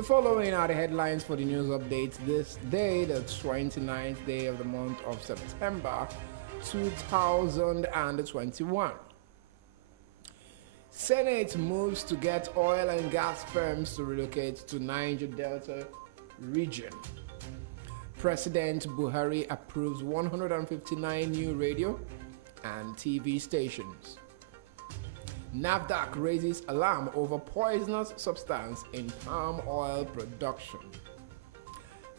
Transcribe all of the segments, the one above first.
The following are the headlines for the news updates this day, the 29th day of the month of September 2021. Senate moves to get oil and gas firms to relocate to Niger Delta region. President Buhari approves 159 new radio and TV stations. NAFDAC raises alarm over poisonous substance in palm oil production.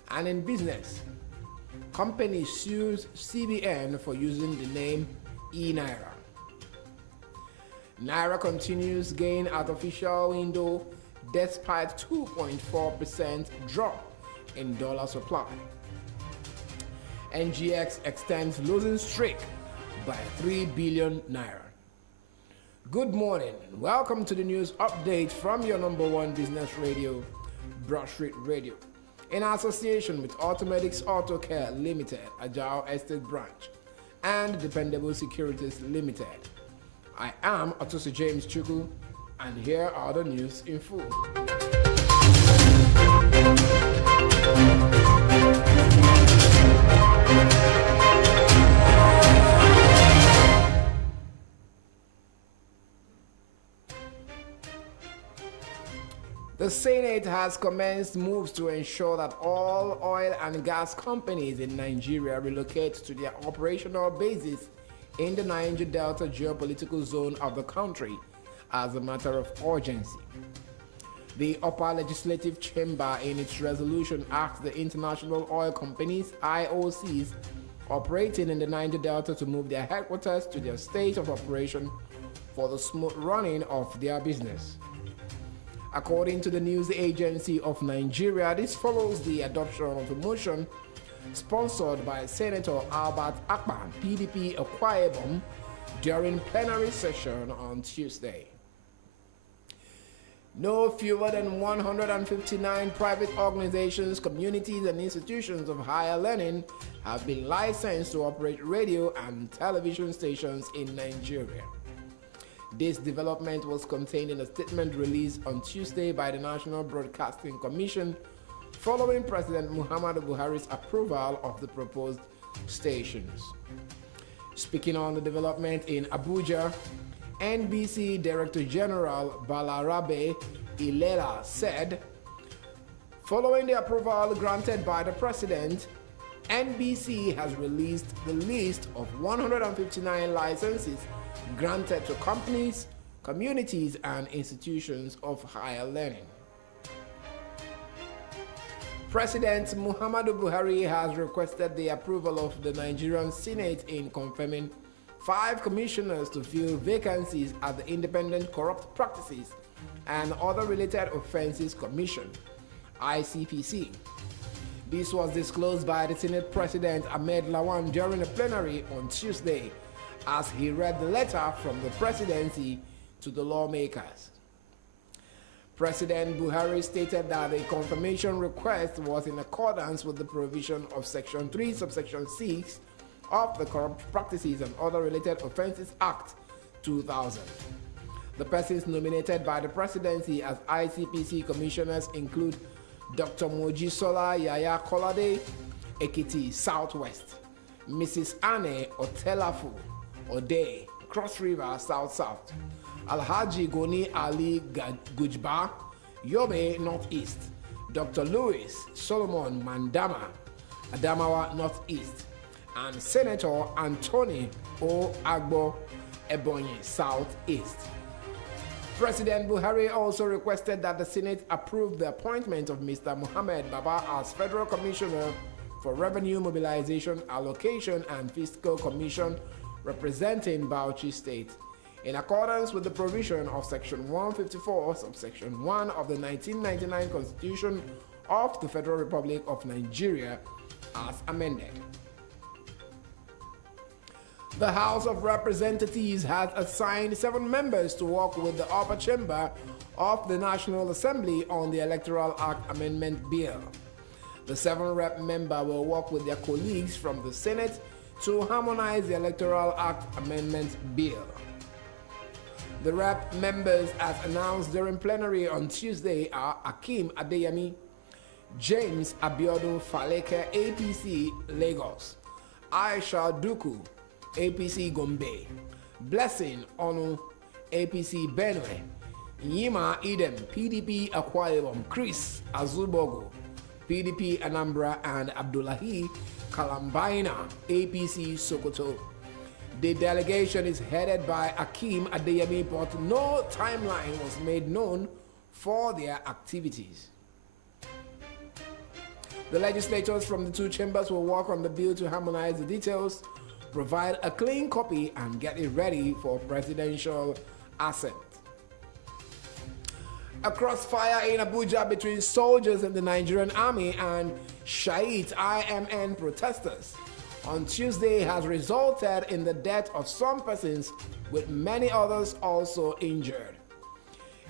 And in business, company sues CBN for using the name e-Naira. Naira continues gain at official window despite 2.4% drop in dollar supply. NGX extends losing streak by 3 billion naira. Good morning. Welcome to the news update from your number one business radio, Broadstreet Radio, in association with Automedics Auto Care Limited, Ajao Estate Branch, and Dependable Securities Limited. I am Otosi James Chuku, and here are the news in full. The Senate has commenced moves to ensure that all oil and gas companies in Nigeria relocate to their operational bases in the Niger Delta geopolitical zone of the country as a matter of urgency. The upper legislative chamber in its resolution asked the international oil companies, IOCs, operating in the Niger Delta to move their headquarters to their state of operation for the smooth running of their business. According to the news agency of Nigeria, this follows the adoption of a motion sponsored by Senator Albert Akpan, PDP Akwa Ibom, during plenary session on Tuesday. No fewer than 159 private organizations, communities, and institutions of higher learning have been licensed to operate radio and television stations in Nigeria. This development was contained in a statement released on Tuesday by the National Broadcasting Commission following President Muhammadu Buhari's approval of the proposed stations. Speaking on the development in Abuja, NBC Director General Balarabe Ilela said, following the approval granted by the President, NBC has released the list of 159 licenses granted to companies, communities, and institutions of higher learning. President Muhammadu Buhari has requested the approval of the Nigerian Senate in confirming 5 commissioners to fill vacancies at the Independent Corrupt Practices and Other Related Offences Commission, ICPC. This was disclosed by the Senate President Ahmed Lawan during a plenary on Tuesday, as he read the letter from the presidency to the lawmakers. President Buhari stated that the confirmation request was in accordance with the provision of Section 3, Subsection 6 of the Corrupt Practices and Other Related Offences Act 2000. The persons nominated by the presidency as ICPC commissioners include Dr. Mojisola Yaya Kolade, Ekiti Southwest, Mrs. Anne Otelafu Ode, Cross River South, Alhaji Goni Ali Gujba, Yobe Northeast, Dr. Louis Solomon Mandama, Adamawa Northeast, and Senator Anthony O. Agbo Ebonyi Southeast. President Buhari also requested that the Senate approve the appointment of Mr. Mohammed Baba as Federal Commissioner for Revenue Mobilization, Allocation, and Fiscal Commission representing Bauchi State, in accordance with the provision of Section 154, subsection 1 of the 1999 Constitution of the Federal Republic of Nigeria, as amended. The House of Representatives has assigned 7 members to work with the upper chamber of the National Assembly on the Electoral Act Amendment Bill. The 7 rep member will work with their colleagues from the Senate to harmonize the Electoral Act Amendment Bill. The rep members, as announced during plenary on Tuesday, are Akeem Adeyemi, James Abiodun Faleke, APC Lagos, Aisha Duku, APC Gombe, Blessing Onu, APC Benue, Yima Idem, PDP Akwa Ibom, Chris Azubogo, PDP Anambra, and Abdullahi Kalambaina, APC Sokoto. The delegation is headed by Akeem Adeyemi, but no timeline was made known for their activities. The legislators from the two chambers will work on the bill to harmonize the details, provide a clean copy, and get it ready for presidential assent. A crossfire in Abuja between soldiers in the Nigerian army and Shiite IMN protesters on Tuesday has resulted in the death of some persons, with many others also injured.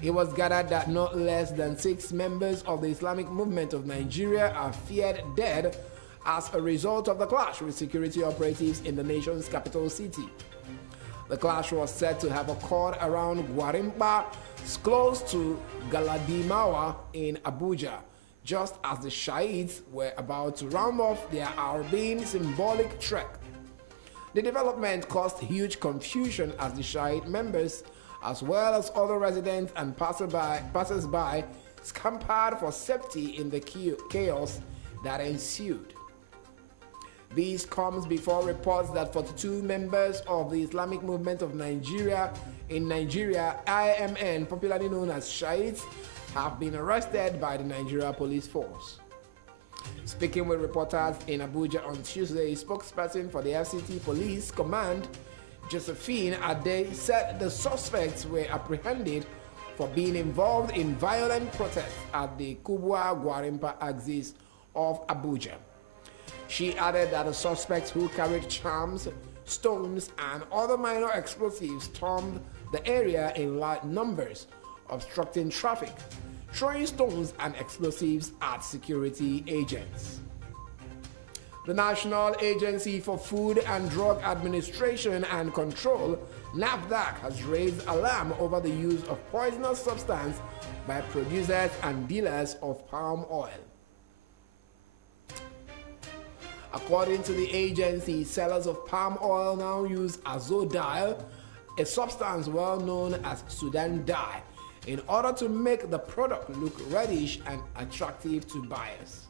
It was gathered that not less than 6 members of the Islamic Movement of Nigeria are feared dead as a result of the clash with security operatives in the nation's capital city. The clash was said to have occurred around Gwarimpa, close to Galadimawa in Abuja, just as the Shiites were about to round off their Arabian symbolic trek. The development caused huge confusion as the Shiite members, as well as other residents and passers-by, scampered for safety in the chaos that ensued. This comes before reports that 42 members of the Islamic Movement of Nigeria in Nigeria, IMN, popularly known as Shiites, have been arrested by the Nigeria Police Force. Speaking with reporters in Abuja on Tuesday, spokesperson for the FCT Police Command, Josephine Ade, said the suspects were apprehended for being involved in violent protests at the Kubwa-Gwarimpa axis of Abuja. She added that the suspects, who carried charms, stones, and other minor explosives, stormed the area in large numbers, obstructing traffic, throwing stones and explosives at security agents. The National Agency for Food and Drug Administration and Control, NAFDAC, has raised alarm over the use of poisonous substance by producers and dealers of palm oil. According to the agency, sellers of palm oil now use azodiol, a substance well known as Sudan dye, in order to make the product look reddish and attractive to buyers.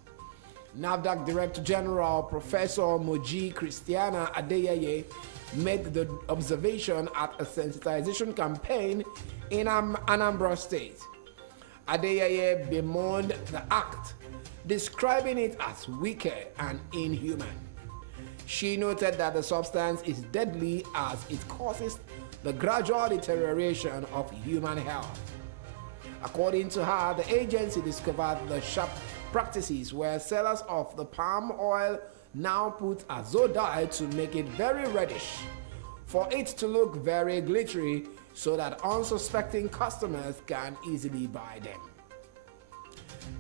NAFDAC Director General Professor Moji Christiana Adeyeye made the observation at a sensitization campaign in Anambra State. Adeyeye bemoaned the act, describing it as wicked and inhuman. She noted that the substance is deadly as it causes the gradual deterioration of human health. According to her, the agency discovered the sharp practices where sellers of the palm oil now put azodiol to make it very reddish, for it to look very glittery so that unsuspecting customers can easily buy them.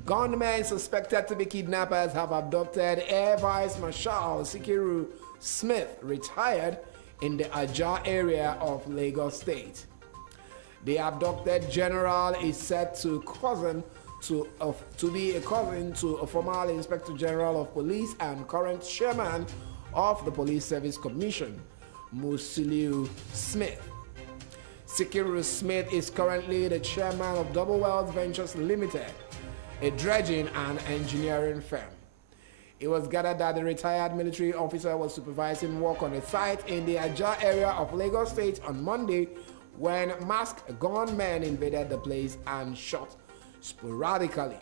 Gunmen suspected to be kidnappers have abducted Air Vice Marshal Sikiru Smith, retired, in the Ajah area of Lagos State. The abducted general is said to be a cousin to a former Inspector General of Police and current chairman of the Police Service Commission, Musiliu Smith. Sikiru Smith is currently the chairman of Double Wealth Ventures Limited, a dredging and engineering firm. It was gathered that the retired military officer was supervising work on a site in the Ajah area of Lagos State on Monday when masked gunmen invaded the place and shot sporadically.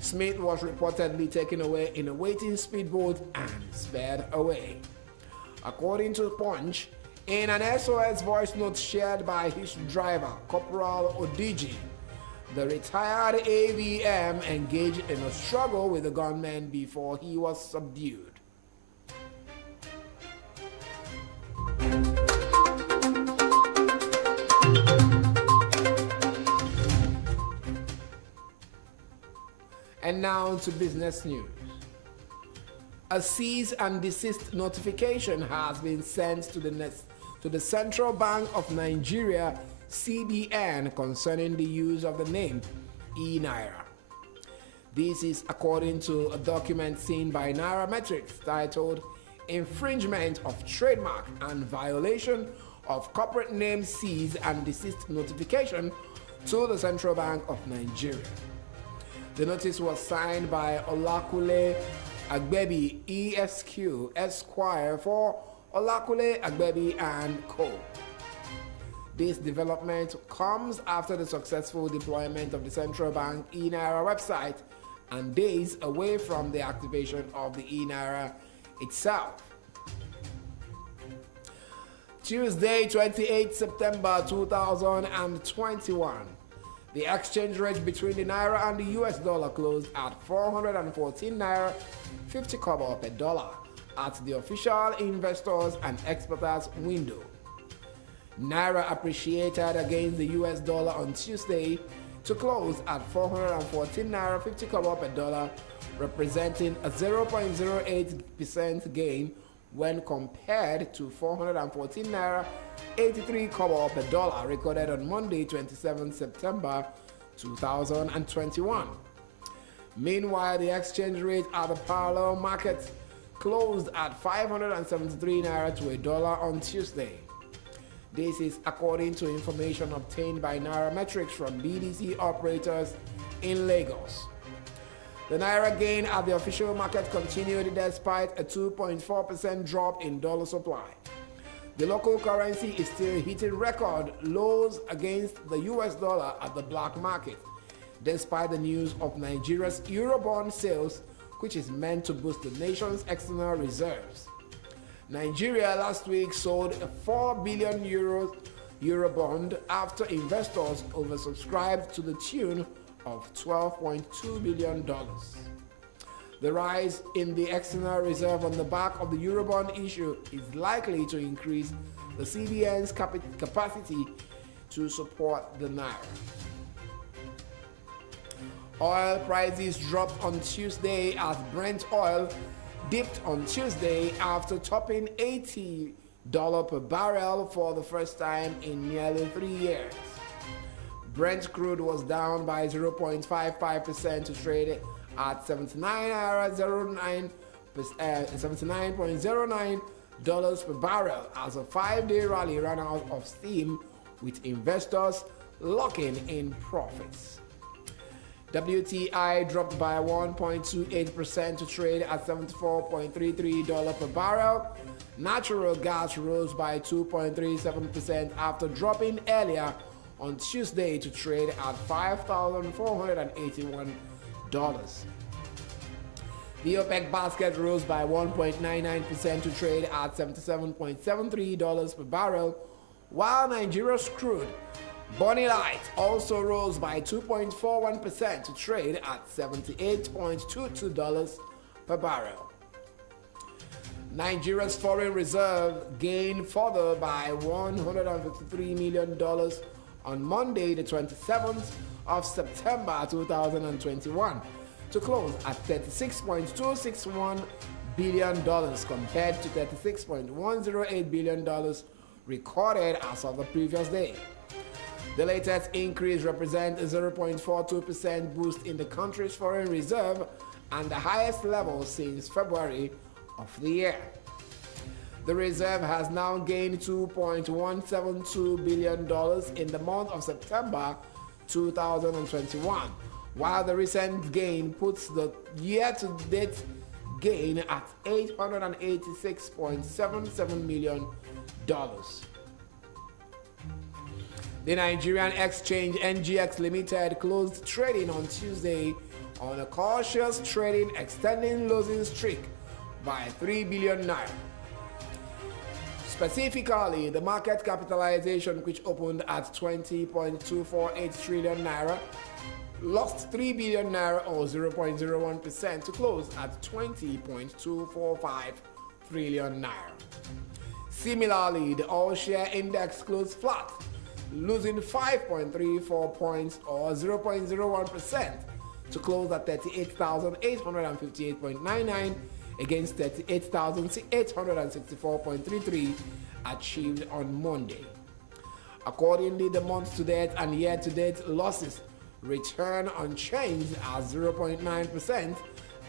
Smith was reportedly taken away in a waiting speedboat and sped away. According to Punch, in an SOS voice note shared by his driver, Corporal Odiji, the retired AVM engaged in a struggle with the gunmen before he was subdued. And now to business news. A cease and desist notification has been sent to the Central Bank of Nigeria, CBN concerning the use of the name e-Naira. This is according to a document seen by Nairametrics titled Infringement of Trademark and Violation of Corporate Name Cease and Desist Notification to the Central Bank of Nigeria. The notice was signed by Olakule Agbebi ESQ Esquire for Olakule Agbebi and Co. This development comes after the successful deployment of the Central Bank e-Naira website and days away from the activation of the e-Naira itself. Tuesday, 28 September 2021. The exchange rate between the Naira and the US dollar closed at 414 Naira 50 kobo per dollar at the official investors and exporters window. Naira appreciated against the US dollar on Tuesday to close at 414 Naira 50 kobo per dollar, representing a 0.08% gain when compared to 414 Naira 83 kobo per dollar recorded on Monday, 27 September 2021. Meanwhile, the exchange rate at the parallel market closed at 573 Naira to a dollar on Tuesday. This is according to information obtained by Nairametrics from BDC operators in Lagos. The Naira gain at the official market continued despite a 2.4% drop in dollar supply. The local currency is still hitting record lows against the US dollar at the black market, despite the news of Nigeria's Eurobond sales, which is meant to boost the nation's external reserves. Nigeria last week sold a 4 billion Eurobond after investors oversubscribed to the tune of $12.2 billion. The rise in the external reserve on the back of the Eurobond issue is likely to increase the CBN's capacity to support the Naira. Oil prices dropped on Tuesday as Brent oil dipped on Tuesday after topping $80 per barrel for the first time in nearly 3 years. Brent crude was down by 0.55% to trade at $79.09 per barrel as a 5-day rally ran out of steam, with investors locking in profits. WTI dropped by 1.28% to trade at $74.33 per barrel. Natural gas rose by 2.37% after dropping earlier on Tuesday to trade at $5,481. The OPEC basket rose by 1.99% to trade at $77.73 per barrel, while Nigeria's crude Bonny Light also rose by 2.41% to trade at $78.22 per barrel. Nigeria's foreign reserve gained further by $153 million on Monday, the 27th of September 2021, to close at $36.261 billion compared to $36.108 billion recorded as of the previous day. The latest increase represents a 0.42% boost in the country's foreign reserve and the highest level since February of the year. The reserve has now gained $2.172 billion in the month of September 2021, while the recent gain puts the year-to-date gain at $886.77 million. The Nigerian exchange NGX Limited closed trading on Tuesday on a cautious trading, extending losing streak by 3 billion naira. Specifically, the market capitalization, which opened at 20.248 trillion naira, lost 3 billion naira or 0.01% to close at 20.245 trillion naira. Similarly, the all-share index closed flat, losing 5.34 points or 0.01% to close at 38,858.99 against 38,864.33 achieved on Monday. Accordingly, the month-to-date and year-to-date losses return unchanged at 0.9%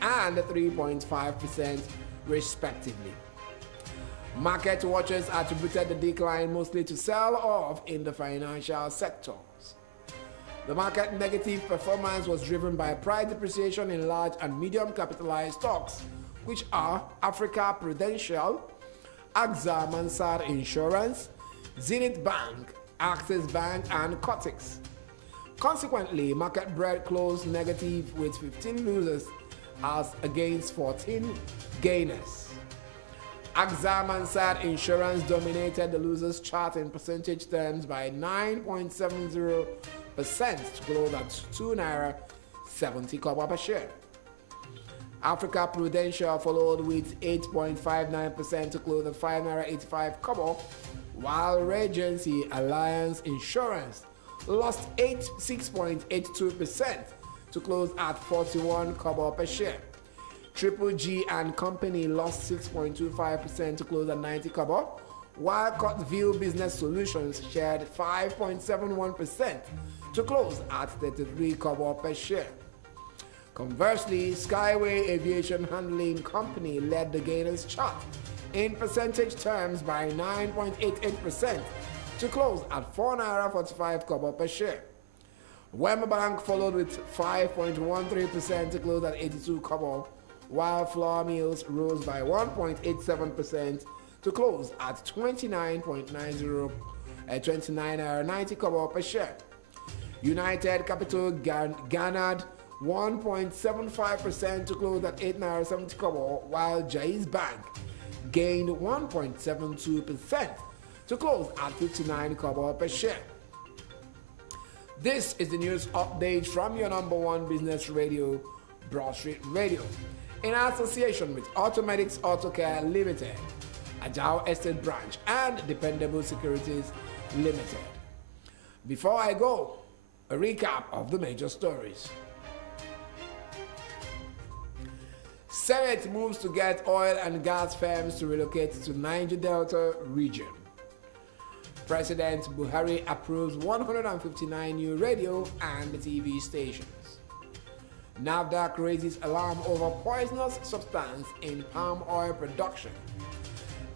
and 3.5% respectively. Market watchers attributed the decline mostly to sell-off in the financial sectors. The market negative performance was driven by price depreciation in large and medium capitalized stocks, which are Africa Prudential, AXA Mansard Insurance, Zenith Bank, Axis Bank, and Cotix. Consequently, market breadth closed negative with 15 losers as against 14 gainers. AXA Mansard Insurance dominated the losers chart in percentage terms by 9.70% to close at 2 naira 70 kobo per share. Africa Prudential followed with 8.59% to close at 5 naira 85 kobo, while Regency Alliance Insurance lost 6.82% to close at 41 kobo per share. Triple G and Company lost 6.25% to close at 90 kobo, while Cotville Business Solutions shared 5.71% to close at 33 kobo per share. Conversely, Skyway Aviation Handling Company led the gainers chart in percentage terms by 9.88% to close at 4 naira 45 kobo per share. Wema Bank followed with 5.13% to close at 82 kobo, while Flour Mills rose by 1.87% to close at 29.90 90 kobo per share. United Capital garnered 1.75% to close at 8 naira 70 kobo, while Jaiz Bank gained 1.72% to close at 59 kobo per share. This is the news update from your number one business radio, Broadstreet Radio, in association with Automatics Auto Care Limited, Ajao Estate Branch, and Dependable Securities Limited. Before I go, a recap of the major stories. Senate moves to get oil and gas firms to relocate to Niger Delta region. President Buhari approves 159 new radio and TV stations. NAFDAC raises alarm over poisonous substance in palm oil production.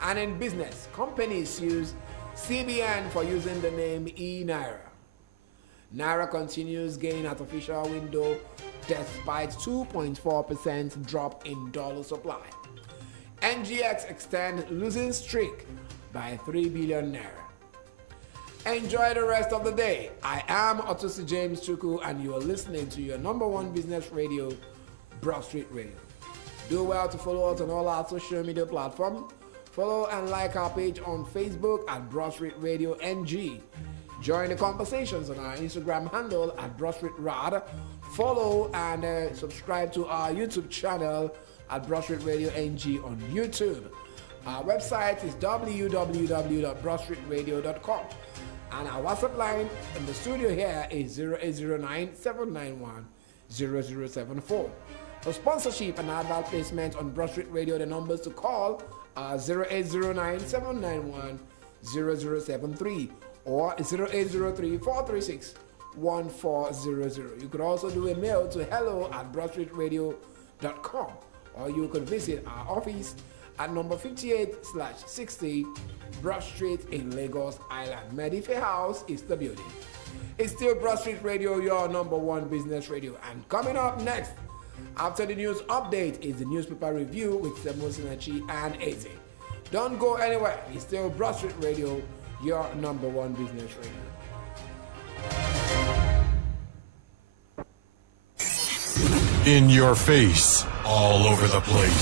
And in business, companies use CBN for using the name e-Naira. Naira continues gain at official window despite 2.4% drop in dollar supply. NGX extend losing streak by 3 billion naira. Enjoy the rest of the day. I am Otusi James Chuku, and you are listening to your number one business radio, Broadstreet Radio. Do well to follow us on all our social media platforms. Follow and like our page on Facebook at Broadstreet Radio NG. Join the conversations on our Instagram handle at Broadstreet Rad. Follow and subscribe to our YouTube channel at Broadstreet Radio NG on YouTube. Our website is www.broadstreetradio.com. And our WhatsApp line in the studio here is 0809-791-0074. For sponsorship and advert placement on Broadstreet Radio, the numbers to call are 0809-791-0073 or 0803-436-1400. You could also do a mail to hello@broadstreetradio.com, or you could visit our office at number 58/60 Broad Street in Lagos Island. Medife House is the building. It's still Broadstreet Radio, your number one business radio. And coming up next, after the news update, is the newspaper review with Semo Sinachi and Eze. Don't go anywhere. It's still Broadstreet Radio, your number one business radio. In your face, all over the place.